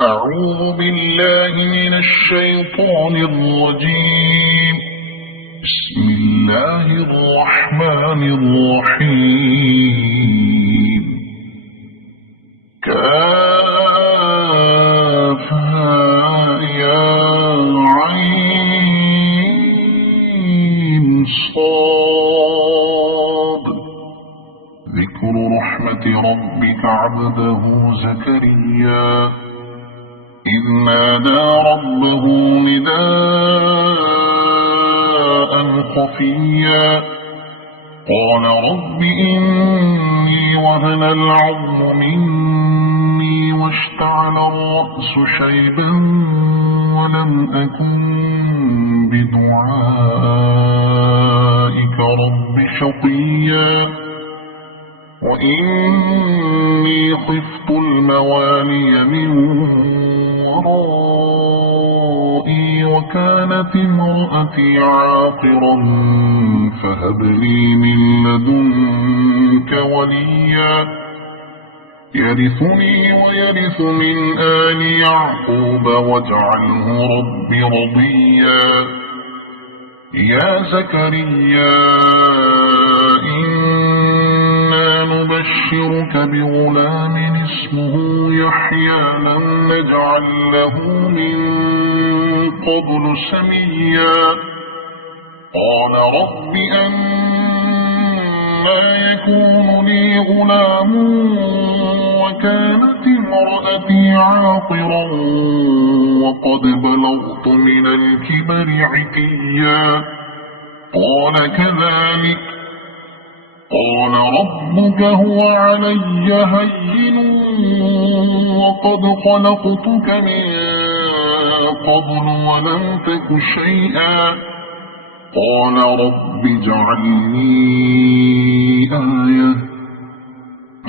أعوذ بالله من الشيطان الرجيم. بسم الله الرحمن الرحيم. كافها يا عين صاد. ذكر رحمة ربك عبده زكريا إذ نادى ربه نداء خفيا قال رب إني وهن العظم مني واشتعل الرأس شيبا ولم أكن بدعائك رب شقيا وإني خفت الموالي من ورائي وكانت امرأتي عاقرا فهب لي من لدنك وليا يرثني ويرث من آل يعقوب واجعله رب رضيا. يا زكريا نبشرك بغلام اسمه يحيى لم نجعل له من قبل سميا قال رب أنى يكون لي غلام وكانت امرأتي عاقرا وقد بلغت من الكبر عتيا قال كذلك قال ربك هو علي هين وقد خلقتك من قبل ولم تك شيئا قال رب اجعل لي آية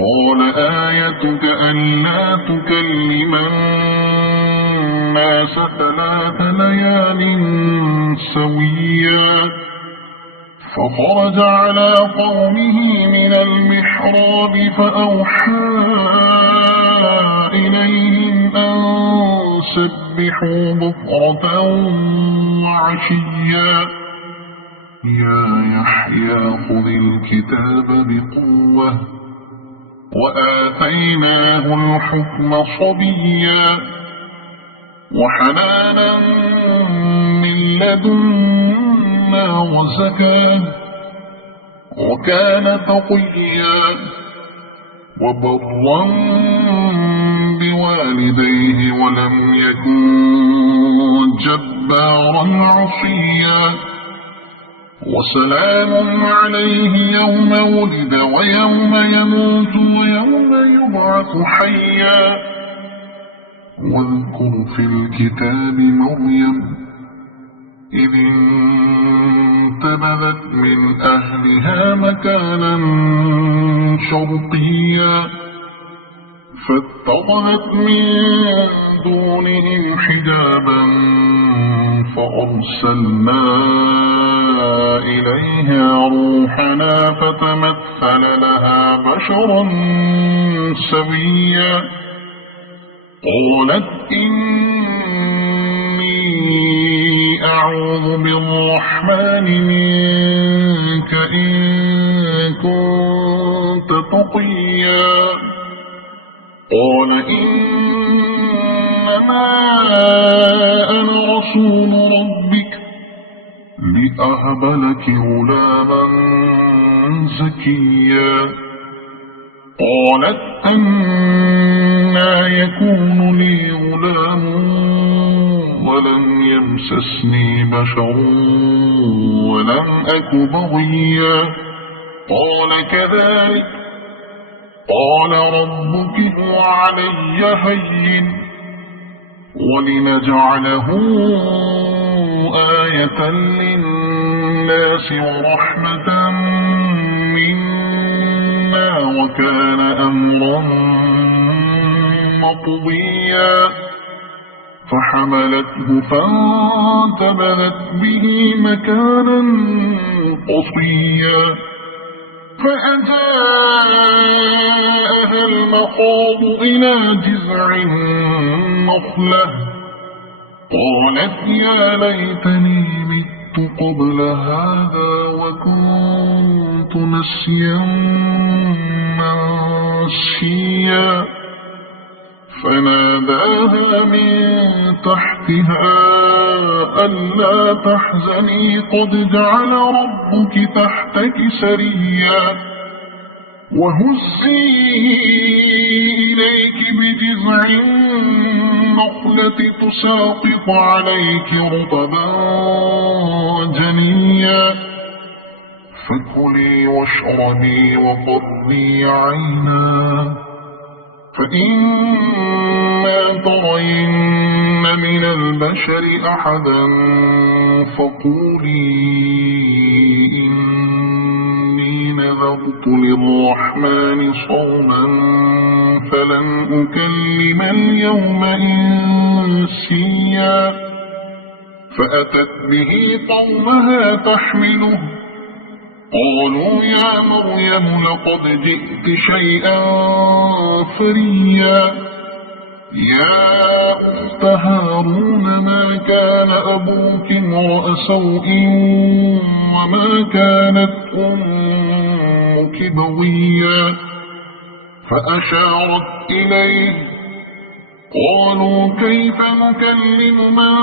قال آيتك ألا تكلم الناس 3 ليال سويا فخرج على قومه من المحراب فأوحى إليهم أن سبحوا بكرة وعشيا يا يحيى خذ الكتاب بقوة وآتيناه الحكم صبيا وحنانا من لدنا وزكاة وكان تقيا وبرا بوالديه ولم يكن جبارا عصيا وسلام عليه يوم ولد ويوم يموت ويوم يبعث حيا واذكر في الكتاب مريم إذ انتبذت من أهلها مكانا شرقيا فاتخذت من دونهم حجابا فأرسلنا إليها روحنا فتمثل لها بشرا سويا قالت إني أعوذ بالرحمن منك إن كنت تقيا قال إنما أنا رسول ربك لأهب لك غلاما زكيا قالت أنى يكون لي غلام ولم يمسسني بشر ولم أك بغيا قال كذلك قال ربك هو علي هين ولنجعله آية للناس ورحمة منا وكان أمرا مقضيا فحملته فانتبذت به مكانا قصيا فأجاءها المخاض إلى جذع النخلة نخلة قالت يا ليتني مت قبل هذا وكنت نسيا منسيا فناداها من تحتها ألا تحزني قد جعل ربك تحتك سريا وهزي إليك بجذع النخلة تساقط عليك رطبا جنيا فكلي واشربي وقري عينا فإما ترين من البشر أحدا فقولي إني نذرت للرحمن صوما فلن أكلم اليوم إنسيا فأتت به قومها تحمله قالوا يا مريم لقد جئت شيئا فريا يا أخت هارون ما كان أبوك امرأ سوء وما كانت أمك بغيا فأشارت إليه قالوا كيف نكلم من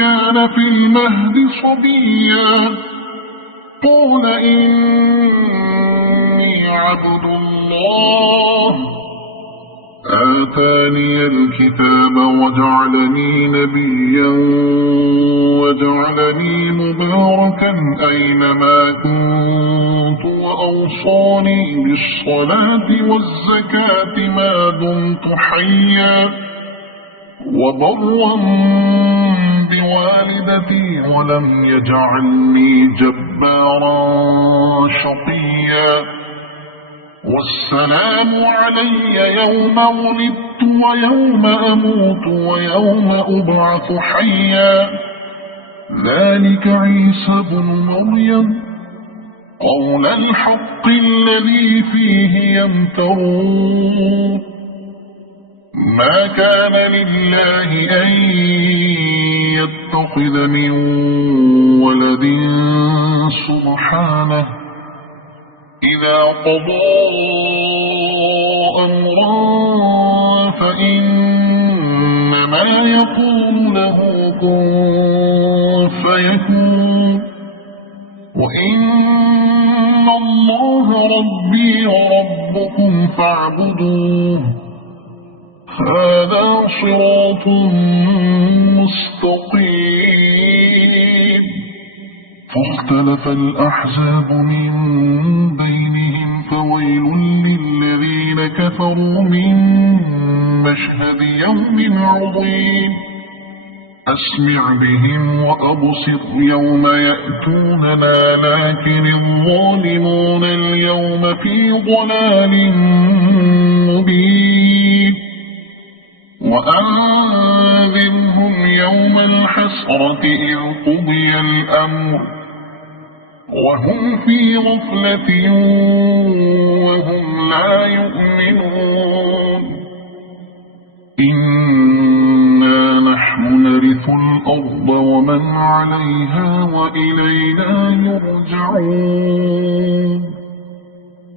كان في المهد صبيا قال إني عبد الله آتاني الكتاب وجعلني نبيا وجعلني مباركا أينما كنت وأوصاني بالصلاة والزكاة ما دمت حيا وبرا بوالدتي ولم يجعلني جبارا شقيا والسلام علي يوم ولدت ويوم أموت ويوم أبعث حيا ذلك عيسى بن مريم قول الحق الذي فيه يمترون ما كان لله أن يتخذ من ولد سبحانه إذا قضى أمرا فإنما يقول له كن فيكون وإن الله ربي وربكم فاعبدوه هذا صراط مستقيم فاختلف الأحزاب من بينهم فويل للذين كفروا من مشهد يوم عظيم أسمع بهم وأبصر يوم يأتوننا لكن الظالمون اليوم في ضلال مبين وأنذرهم يوم الحسرة إذ قضي الأمر وهم في غفلة وهم لا يؤمنون إنا نحن نرث الأرض ومن عليها وإلينا يرجعون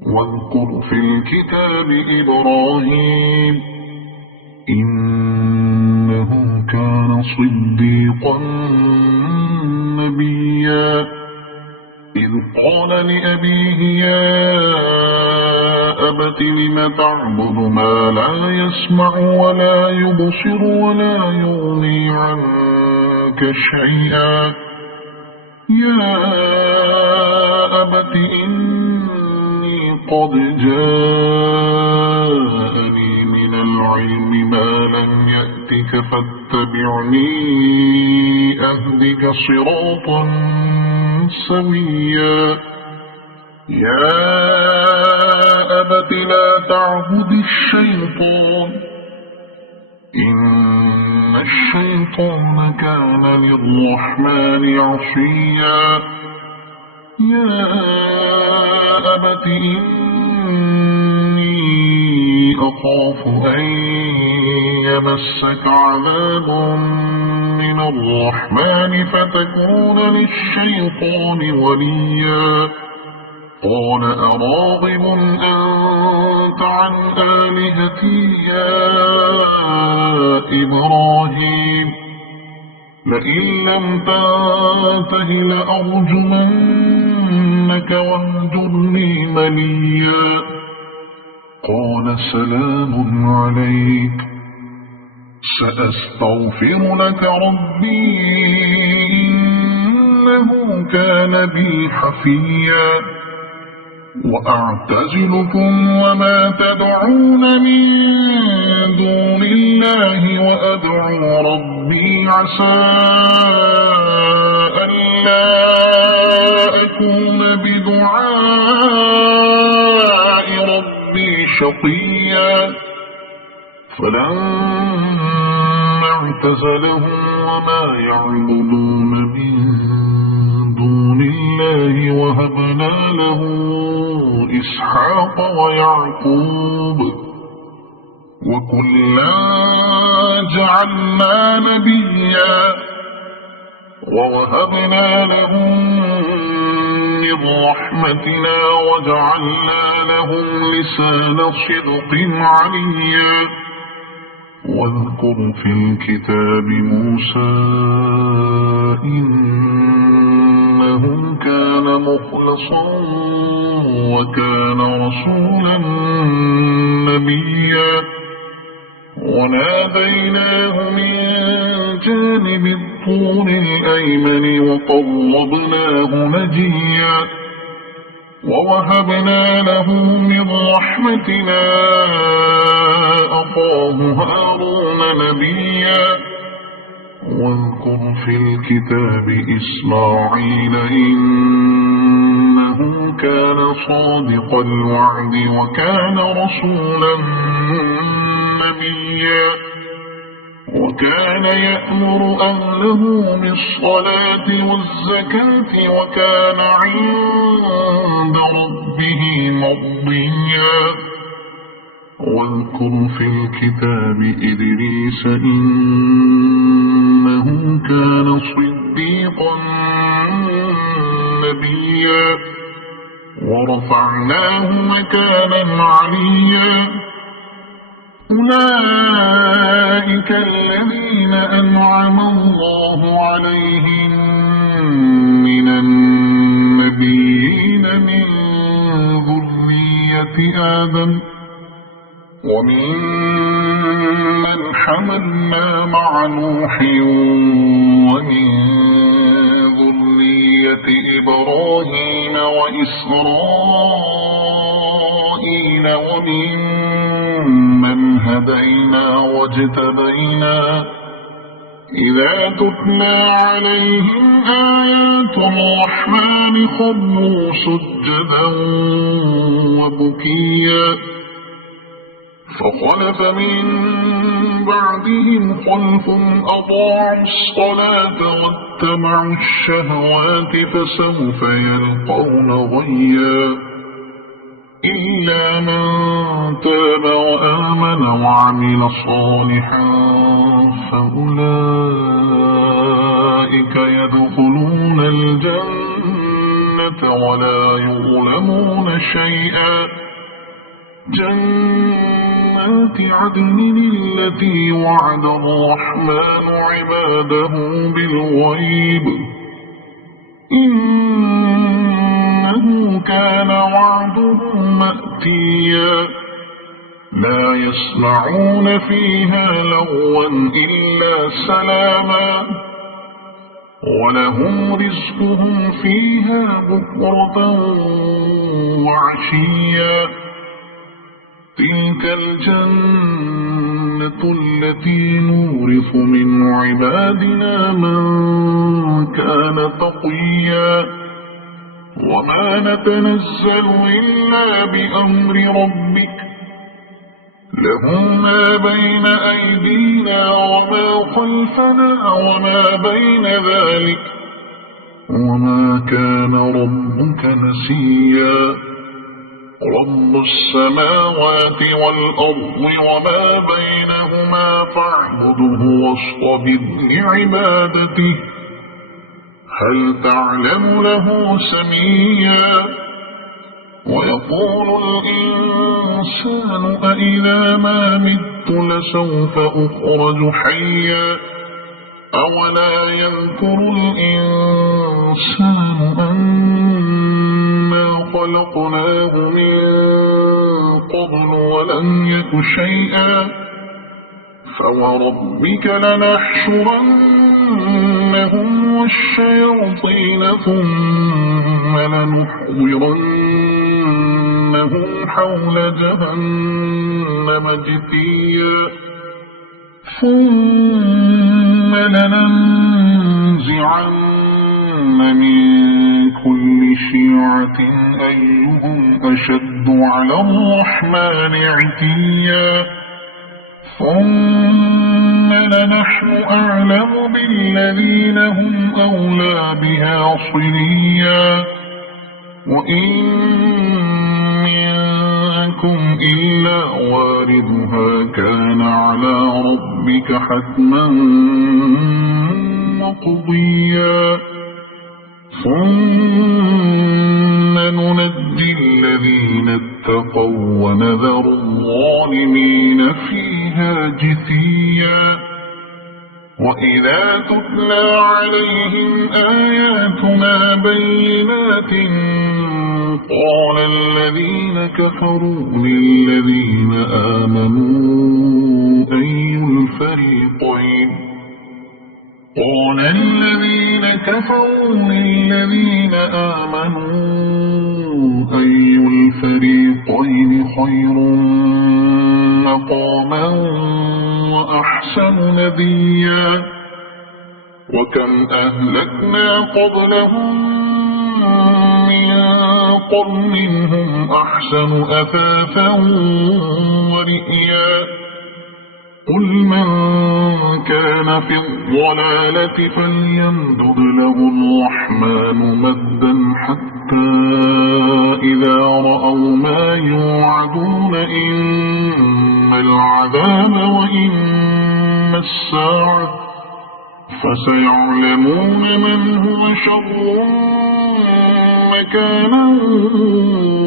واذكر في الكتاب إبراهيم إنه كان صديقا نبيا إذ قال لأبيه يا أبت لم تعبد ما لا يسمع ولا يبصر ولا يغني عنك شيئا يا أبت إني قد جاءني من العلم ما لم يأتك فاتبعني أهدك صراطا سويا يا أبت لا تعبد الشيطان إن الشيطان كان للرحمن عصيا يا أبت إني أخاف أن يمسك عذاب من الرحمن فتكون للشيطان وليا قال أراغب أنت عن آلهتي يا إبراهيم لئن لم تنته لأرجمنك واهجرني مليا قال سلام عليك سأستغفر لك ربي إنه كان بي حفيا وأعتزلكم وما تدعون من دون الله وأدعو ربي عسى ألا أكون بدعاء ربي شقيا فلما اعتزلهم وما يعبدون من دون الله وهبنا له إسحاق ويعقوب وكلا جعلنا نبيا ووهبنا لهم من رحمتنا وجعلنا لهم لسان صدق عليا واذكر في الكتاب موسى إنه كان مخلصا وكان رسولا نبيا وناديناه من جانب الطور الأيمن وقربناه نجيا ووهبنا له من رحمتنا أخاه هارون نبيا واذكر في الكتاب إسماعيل إنه كان صادق الوعد وكان رسولا نبيا وكان يأمر أهله بالصلاة والزكاة وكان عند ربه مرضيا واذكر في الكتاب إدريس إنه كان صديقا نبيا ورفعناه مكانا عليا أولئك الذين أنعم الله عليهم من النبيين من ذرية آدم وممن حملنا مع نوح ومن ذرية إبراهيم وإسرائيل وممن هدينا واجتبينا إذا تتلى عليهم آيات الرحمن خروا سجدا وبكيا فخلف من بعدهم خلف أضاعوا الصلاة واتبعوا الشهوات فسوف يلقون غيا إلا من تاب وآمن وعمل صالحا فأولئك يدخلون الجنة ولا يظلمون شيئا جنات عدن التي وعد الرحمن عباده بالغيب إنه كان وعده مأتيا لا يسمعون فيها لغوا إلا سلاما ولهم رزقهم فيها بكرة وعشيا تلك الجنة التي نورث من عبادنا من كان تقيا وما نتنزل إلا بأمر ربك له ما بين أيدينا وما خلفنا وما بين ذلك وما كان ربك نسيا رب السماوات والأرض وما بينهما فاعبده واصطبر لعبادته هل تعلم له سميا ويقول الإنسان أإذا ما مت لسوف أخرج حيا أولا يذكر الإنسان أنا خلقناه من قبل ولم يك شيئا فوربك لنحشرنهم والشياطين ثم لنحضرنهم حول جهنم جثيا ثم لننزعن من كل شيعة أيهم أشد على الرحمن عتيا ثم لنحن أعلم بالذين هم أولى بها صليا وإن منكم إلا واردها كان على ربك حتما مقضيا ثم ننجي الذين اتقوا ونذر الظالمين فيها جثيا وإذا تتلى عليهم آياتنا بينات قال الذين كفروا للذين آمنوا أي الفريقين قال الذين كفروا للذين آمنوا أي الفريقين خير مقاما وأحسن نديا وكم أهلكنا قبلهم من قرن هم أحسن أثاثا ورئيا قل من كان في الضلالة فليمدد له الرحمن مدا حتى إذا رأوا ما يوعدون إما العذاب وإما الساعة فسيعلمون من هو شر مكانا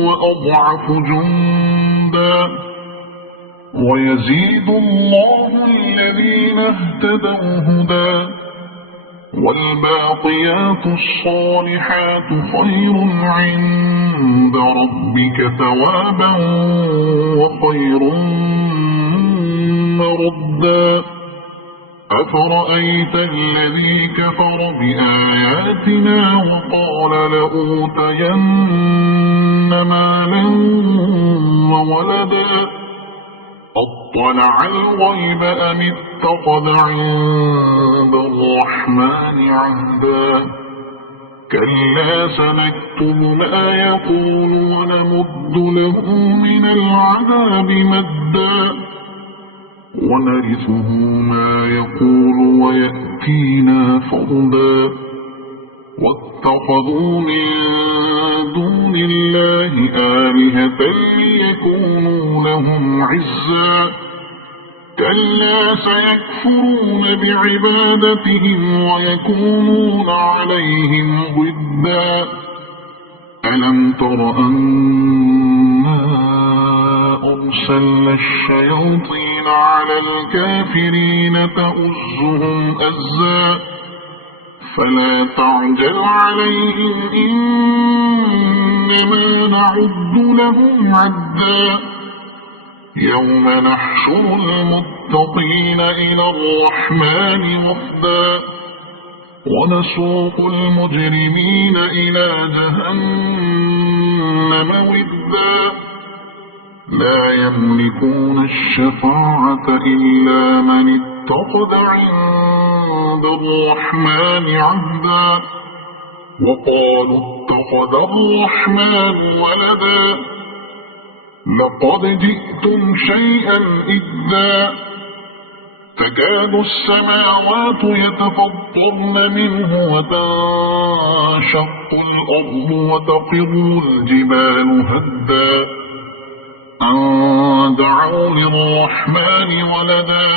وأضعف جندا ويزيد الله الذين اهتدوا هدى والباقيات الصالحات خير عند ربك ثوابا وخير مردا أفرأيت الذي كفر بآياتنا وقال لأوتين مالا وولدا أطلع الغيب أم اتخذ عند الرحمن عهدا كلا سنكتب ما يقول ونمد له من العذاب مدا ونرثه ما يقول ويأتينا فردا واتخذوا من دون الله آلهة ليكونوا لهم عزا كلا سيكفرون بعبادتهم ويكونون عليهم ضدا ألم تر أنا أرسلنا الشياطين على الكافرين تؤزهم أزا فلا تعجل عليهم إنما نعد لهم عدا يوم نحشر المتقين إلى الرحمن وفدا ونسوق المجرمين إلى جهنم ودا لا يملكون الشفاعة إلا من اتخذ عند الرحمن عهدا وقالوا اتخذ الرحمن ولدا لقد جئتم شيئا إدا تكاد السماوات يتفطرن منه وتنشق الأرض وتخر الجبال هدا أن دعوا للرحمن ولدا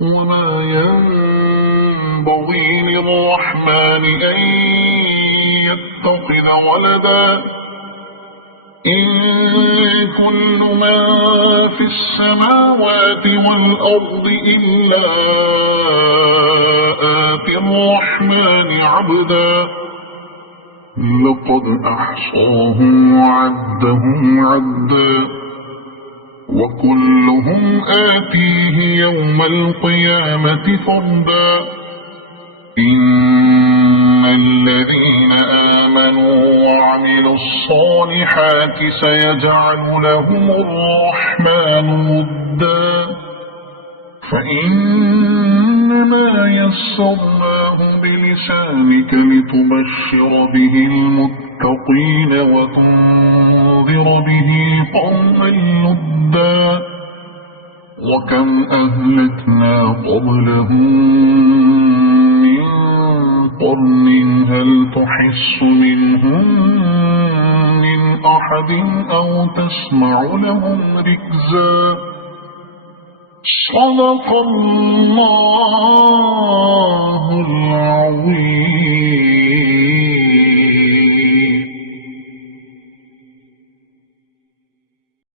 وما ينبغي للرحمن أن يتخذ ولدا إن كل من في السماوات والأرض إلا آتي الرحمن عبدا لقد أحصاهم وعدهم عدا وكلهم آتيه يوم القيامة فردا إن الذين آمنوا وعملوا الصالحات سيجعل لهم الرحمن ودا فإنما يسرناه بلسانك لتبشر به المتقين وتنذر به قوما لدا وكم أهلكنا قبلهم من قرن هل تحس منهم من أحد أو تسمع لهم ركزا صدق الله العظيم.